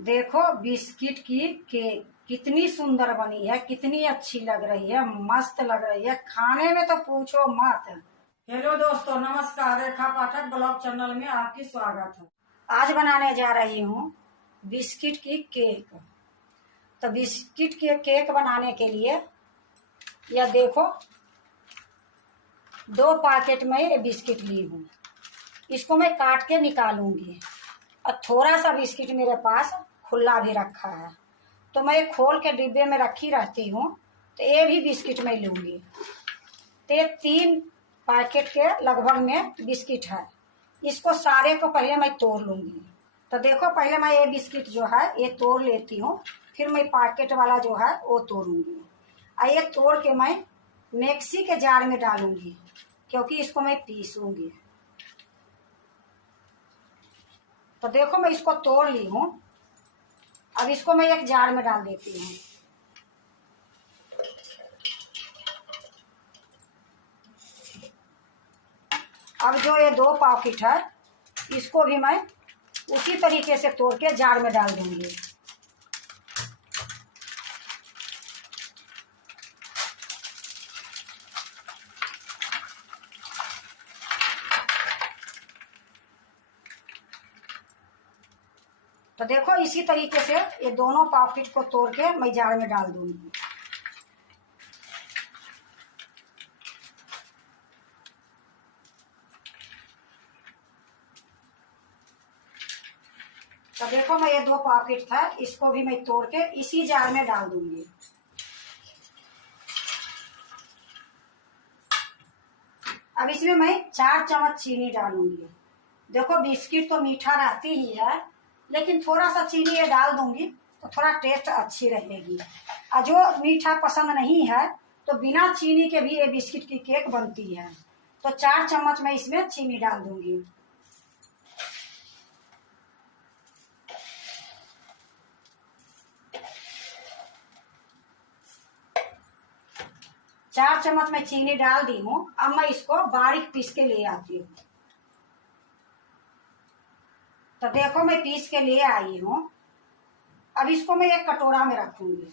देखो बिस्किट की केक कितनी सुंदर बनी है, कितनी अच्छी लग रही है, मस्त लग रही है। खाने में तो पूछो मत। हेलो दोस्तों, नमस्कार। रेखा पाठक ब्लॉग चैनल में आपकी स्वागत है। आज बनाने जा रही हूँ बिस्किट की केक। तो बिस्किट के केक बनाने के लिए यह देखो 2 पैकेट में ये बिस्किट ली हूँ। इसको मैं काट के निकालूंगी। और थोड़ा सा बिस्किट मेरे पास खुला भी रखा है, तो मैं खोल के डिब्बे में रखी रहती हूँ। तो ये भी बिस्किट मैं लूंगी। तो ये 3 पैकेट के लगभग में बिस्किट है। इसको सारे को पहले मैं तोड़ लूंगी। तो देखो, पहले मैं ये बिस्किट जो है ये तोड़ लेती हूँ, फिर मैं पैकेट वाला जो है वो तोड़ूंगी। और ये तोड़ के मैं मिक्सी के जार में डालूंगी, क्योंकि इसको मैं पीसूंगी। तो देखो, मैं इसको तोड़ ली हूँ। अब इसको मैं एक जार में डाल देती हूँ। अब जो ये 2 पैकेट है, इसको भी मैं उसी तरीके से तोड़ के जार में डाल दूंगी। तो देखो, इसी तरीके से ये दोनों पैकेट को तोड़ के मैं जार में डाल दूंगी। तो देखो, मैं ये 2 पैकेट था, इसको भी मैं तोड़ के इसी जार में डाल दूंगी। अब इसमें मैं 4 चम्मच चीनी डालूंगी। देखो, बिस्किट तो मीठा रहती ही है, लेकिन थोड़ा सा चीनी ये डाल दूंगी तो थोड़ा टेस्ट अच्छी रहेगी। और जो मीठा पसंद नहीं है तो बिना चीनी के भी ये बिस्किट की केक बनती है। तो 4 चम्मच मैं इसमें चीनी डाल दूंगी। चार चम्मच मैं चीनी डाल दी हूँ। अब मैं इसको बारीक पीस के ले आती हूँ। तो देखो, मैं पीस के ले आई हूँ। अब इसको मैं एक कटोरा में रखूंगी।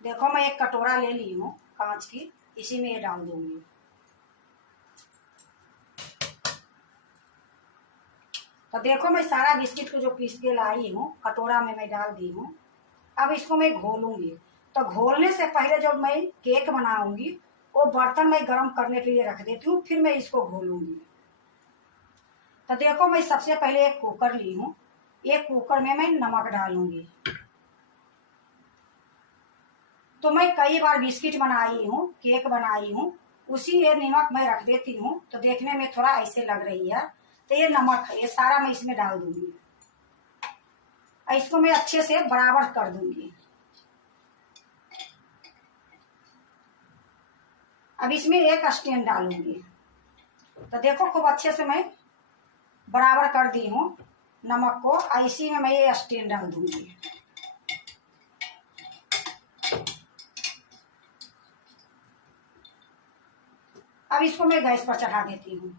देखो, मैं एक कटोरा ले ली हूँ कांच की, इसी में ये डाल दूंगी। तो देखो, मैं सारा बिस्किट को जो पीस के लाई हूँ कटोरा में मैं डाल दी हूँ। अब इसको मैं घोलूंगी। तो घोलने से पहले जो मैं केक बनाऊंगी वो बर्तन में गर्म करने के लिए रख देती हूँ, फिर मैं इसको घोलूंगी। तो देखो, मैं सबसे पहले एक कुकर ली हूँ। एक कुकर में मैं नमक डालूंगी। तो मैं कई बार बिस्किट बनाई हूँ, केक बनाई हूँ, उसी ये नमक मैं रख देती हूँ। तो देखने में थोड़ा ऐसे लग रही है। तो ये नमक है, ये सारा मैं इसमें डाल दूंगी। इसको मैं अच्छे से बराबर कर दूंगी। अब इसमें एक स्टेन डालूंगी। तो देखो, खूब अच्छे से मैं बराबर कर दी हूँ नमक को। इसी में मैं ये स्टेन डाल दूंगी। अब इसको मैं गैस पर चढ़ा देती हूँ।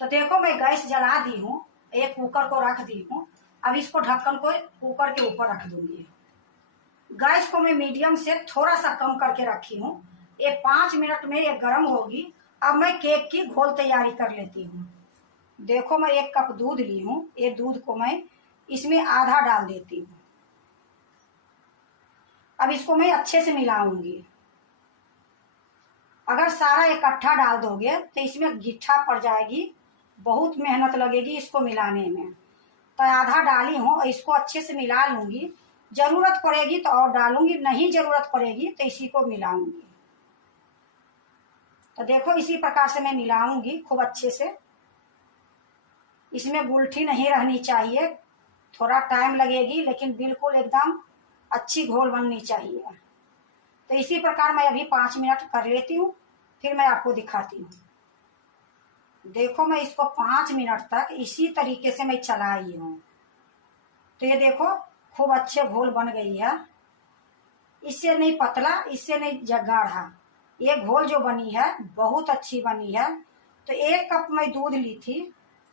तो देखो, मैं गैस जला दी हूँ, एक कुकर को रख दी हूँ। अब इसको ढक्कन को कुकर के ऊपर रख दूंगी। गैस को मैं मीडियम से थोड़ा सा कम करके रखी हूँ। ये 5 मिनट में ये गर्म होगी। अब मैं केक की घोल तैयारी कर लेती हूँ। देखो, मैं 1 कप दूध ली हूँ। ये दूध को मैं इसमें आधा डाल देती हूँ। अब इसको मैं अच्छे से मिलाऊंगी। अगर सारा इकट्ठा डाल दोगे तो इसमें गिट्ठा पड़ जाएगी, बहुत मेहनत लगेगी इसको मिलाने में। तो आधा डाली हूँ, इसको अच्छे से मिला लूंगी। जरूरत पड़ेगी तो और डालूंगी, नहीं जरूरत पड़ेगी तो इसी को मिलाऊंगी। तो देखो, इसी प्रकार से मैं मिलाऊंगी खूब अच्छे से। इसमें गुलठी नहीं रहनी चाहिए, थोड़ा टाइम लगेगी, लेकिन बिल्कुल एकदम अच्छी घोल बननी चाहिए। तो इसी प्रकार मैं अभी 5 मिनट कर लेती हूँ, फिर मैं आपको दिखाती हूँ। देखो, मैं इसको 5 मिनट तक इसी तरीके से मैं चलाई हूँ। तो ये देखो, खूब अच्छे घोल बन गई है। इससे नहीं पतला, इससे नहीं गाढ़ा। ये घोल जो बनी है बहुत अच्छी बनी है। तो 1 कप मैं दूध ली थी,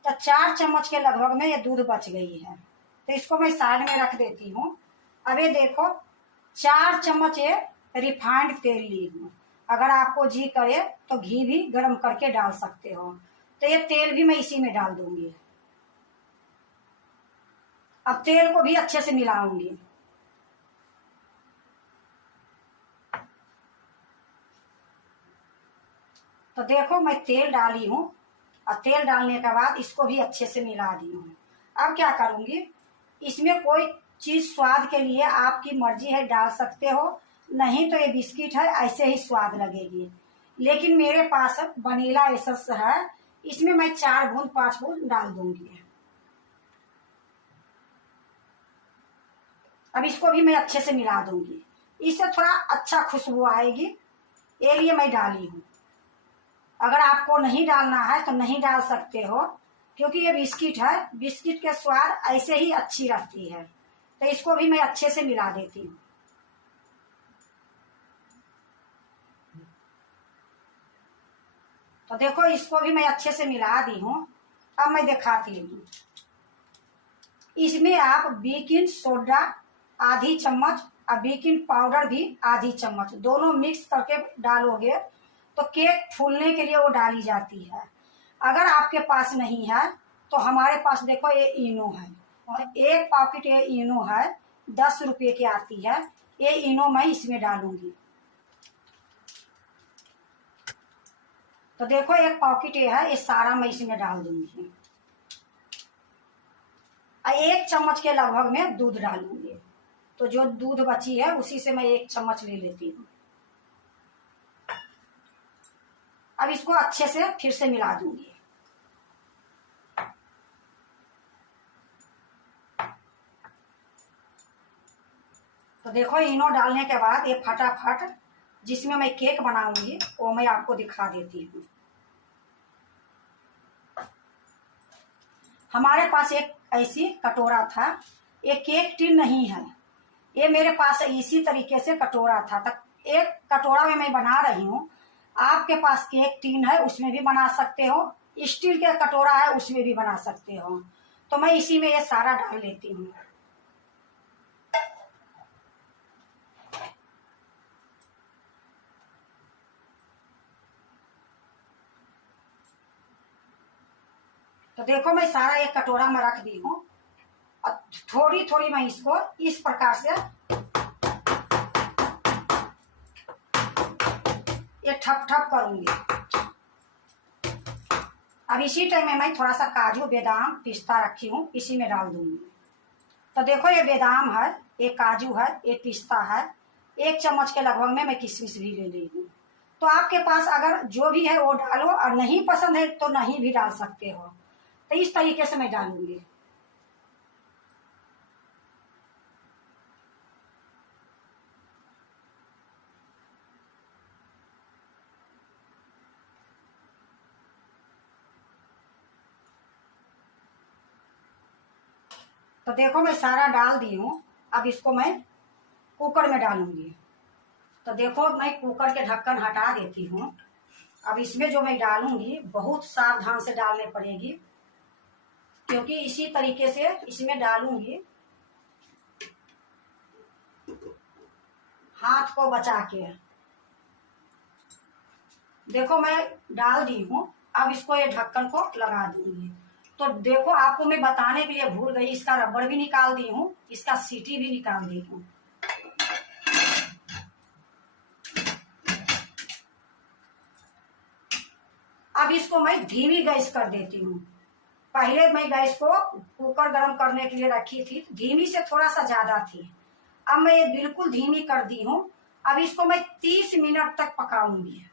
तो 4 चम्मच के लगभग में ये दूध बच गई है। तो इसको मैं साइड में रख देती हूँ। अब ये देखो 4 चम्मच ये रिफाइंड तेल ली हूँ। अगर आपको जी करे तो घी भी गर्म करके डाल सकते हो। तो ये तेल भी मैं इसी में डाल दूंगी। अब तेल को भी अच्छे से मिलाऊंगी। तो देखो मैं तेल डाली हूँ, और तेल डालने के बाद इसको भी अच्छे से मिला दी हूँ। अब क्या करूंगी, इसमें कोई चीज स्वाद के लिए आपकी मर्जी है डाल सकते हो, नहीं तो ये बिस्किट है ऐसे ही स्वाद लगेगी। लेकिन मेरे पास वनीला एसेंस है, इसमें मैं 4 बूंद 5 बूंद डाल दूंगी। अब इसको भी मैं अच्छे से मिला दूंगी, इससे थोड़ा अच्छा खुशबू आएगी, ये लिए मैं डाली हूँ। अगर आपको नहीं डालना है तो नहीं डाल सकते हो, क्योंकि ये बिस्किट है, बिस्किट के स्वाद ऐसे ही अच्छी रहती है। तो इसको भी मैं अच्छे से मिला देती हूँ। तो देखो इसको भी मैं अच्छे से मिला दी हूँ। अब मैं दिखाती हूँ, इसमें आप बेकिंग सोडा आधी चम्मच और बेकिंग पाउडर भी आधी चम्मच दोनों मिक्स करके डालोगे तो केक फूलने के लिए वो डाली जाती है। अगर आपके पास नहीं है तो हमारे पास देखो ये इनो है, और 1 पॉकेट ये इनो है, 10 रुपये की आती है। ये इनो मैं इसमें डालूंगी। तो देखो 1 पॉकेट ये है, ये सारा मैं इसमें डाल दूंगी। 1 चम्मच के लगभग में दूध डालूंगी। तो जो दूध बची है उसी से मैं 1 चम्मच ले लेती हूँ। अब इसको अच्छे से फिर से मिला दूंगी। तो देखो इनो डालने के बाद ये फटाफट जिसमें मैं केक बनाऊंगी वो मैं आपको दिखा देती हूँ। हमारे पास एक ऐसी कटोरा था, ये केक टिन नहीं है, ये मेरे पास इसी तरीके से कटोरा था। तक एक कटोरा में मैं बना रही हूँ। आपके पास केक टिन है उसमें भी बना सकते हो, स्टील के कटोरा है उसमें भी बना सकते हो। तो मैं इसी में ये सारा डाल लेती हूँ। तो देखो मैं सारा एक कटोरा में रख दी हूँ। अब थोड़ी थोड़ी मैं इसको इस प्रकार से ये ठप ठप करूंगी। अब इसी टाइम में मैं थोड़ा सा काजू बादाम पिस्ता रखी हूँ इसी में डाल दूंगी। तो देखो ये बादाम है, ये काजू है, ये पिस्ता है, 1 चम्मच के लगभग में मैं किशमिश भी ले ली हूँ। तो आपके पास अगर जो भी है वो डालो, और नहीं पसंद है तो नहीं भी डाल सकते हो। तो इस तरीके से मैं डालूंगी। तो देखो मैं सारा डाल दी हूँ। अब इसको मैं कुकर में डालूंगी। तो देखो मैं कुकर के ढक्कन हटा देती हूँ। अब इसमें जो मैं डालूंगी बहुत सावधान से डालने पड़ेगी, क्योंकि इसी तरीके से इसमें डालूंगी हाथ को बचा के। देखो मैं डाल दी हूँ। अब इसको ये ढक्कन को लगा दूंगी। तो देखो आपको मैं बताने के लिए भूल गई, इसका रबड़ भी निकाल दी हूँ, इसका सीटी भी निकाल दी हूँ। अब इसको मैं धीमी गैस कर देती हूँ। पहले मैं गैस को कुकर गर्म करने के लिए रखी थी, धीमी से थोड़ा सा ज्यादा थी। अब मैं ये बिल्कुल धीमी कर दी हूँ। अब इसको मैं 30 मिनट तक पकाऊंगी।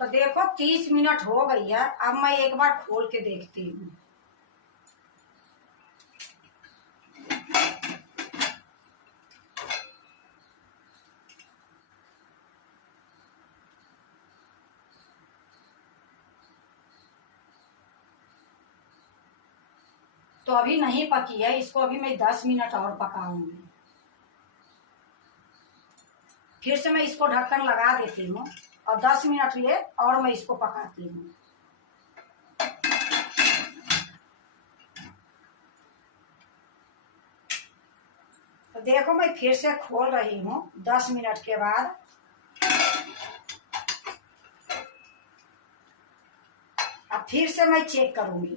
तो देखो 30 मिनट हो गई है। अब मैं एक बार खोल के देखती हूँ। तो अभी नहीं पकी है, इसको अभी मैं 10 मिनट और पकाऊंगी। फिर से मैं इसको ढक्कन लगा देती हूँ। और 10 मिनट लिए और मैं इसको पकाती हूँ। तो देखो मैं फिर से खोल रही हूँ 10 मिनट के बाद। अब फिर से मैं चेक करूंगी।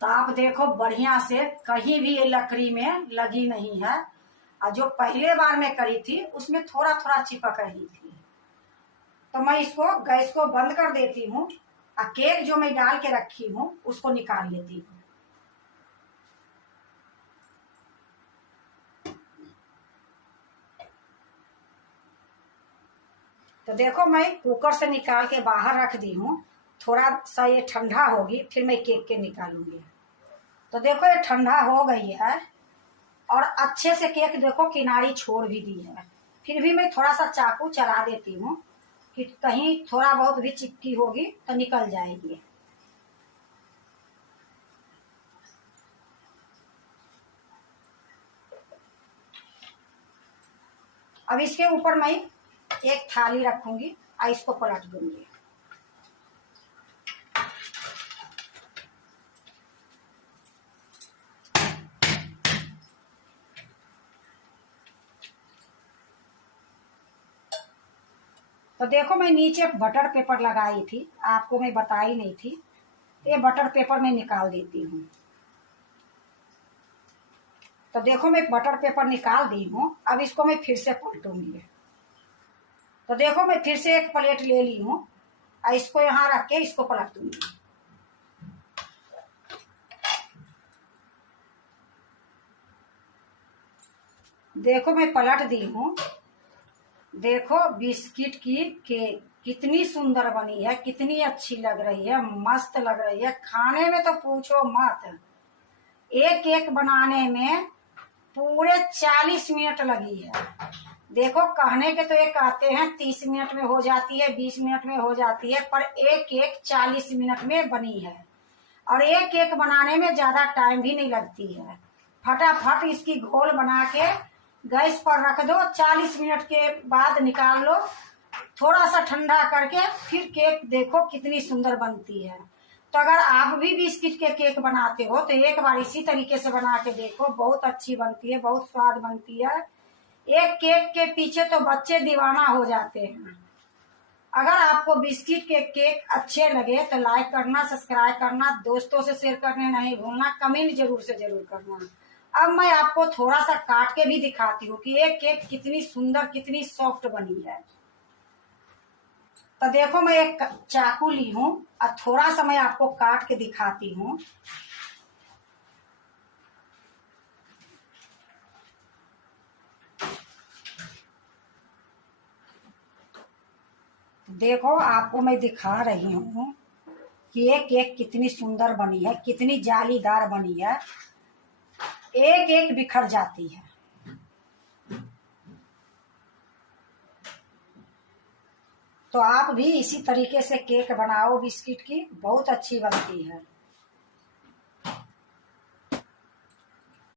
तो आप देखो बढ़िया से कहीं भी ये लकड़ी में लगी नहीं है, और जो पहले बार मैं करी थी उसमें थोड़ा थोड़ा चिपक रही थी। तो मैं इसको गैस को बंद कर देती हूँ और केक जो मैं डाल के रखी हूँ उसको निकाल लेती हूँ। तो देखो मैं कुकर से निकाल के बाहर रख दी हूँ। थोड़ा सा ये ठंडा होगी फिर मैं केक के निकालूंगी। तो देखो ये ठंडा हो गई है और अच्छे से केक देखो किनारी छोड़ भी दी है। फिर भी मैं थोड़ा सा चाकू चला देती हूँ कि कहीं थोड़ा बहुत भी चिपकी होगी तो निकल जाएगी। अब इसके ऊपर मैं एक थाली रखूंगी और इसको पलट दूंगी। तो देखो मैं नीचे बटर पेपर लगाई थी, आपको मैं बताई नहीं थी। ये बटर पेपर मैं निकाल देती हूँ। तो देखो मैं बटर पेपर निकाल दी हूँ। अब इसको मैं फिर से पलटूंगी। तो देखो मैं फिर से एक प्लेट ले ली हूँ और इसको यहाँ रख के इसको पलट दूंगी। देखो मैं पलट दी हूँ। देखो बिस्किट की केक कितनी सुंदर बनी है, कितनी अच्छी लग रही है, मस्त लग रही है। खाने में तो पूछो मत। एक केक बनाने में पूरे 40 मिनट लगी है। देखो कहने के तो एक आते हैं 30 मिनट में हो जाती है, 20 मिनट में हो जाती है, पर एक केक 40 मिनट में बनी है। और एक केक बनाने में ज्यादा टाइम भी नहीं लगती है। फटाफट इसकी घोल बना के गैस पर रख दो, 40 मिनट के बाद निकाल लो, थोड़ा सा ठंडा करके फिर केक देखो कितनी सुंदर बनती है। तो अगर आप भी बिस्किट के केक बनाते हो तो एक बार इसी तरीके से बना के देखो, बहुत अच्छी बनती है, बहुत स्वाद बनती है। एक केक के पीछे तो बच्चे दीवाना हो जाते हैं। अगर आपको बिस्किट के केक अच्छे लगे तो लाइक करना, सब्सक्राइब करना, दोस्तों से शेयर करने नहीं भूलना, कमेंट जरूर से जरूर करना। अब मैं आपको थोड़ा सा काट के भी दिखाती हूँ कि ये केक कितनी सुंदर कितनी सॉफ्ट बनी है। तो देखो मैं एक चाकू ली हूँ और थोड़ा सा मैं आपको काट के दिखाती हूँ। देखो आपको मैं दिखा रही हूँ कि ये केक कितनी सुंदर बनी है, कितनी जालीदार बनी है, एक एक बिखर जाती है। तो आप भी इसी तरीके से केक बनाओ बिस्किट की, बहुत अच्छी बनती है।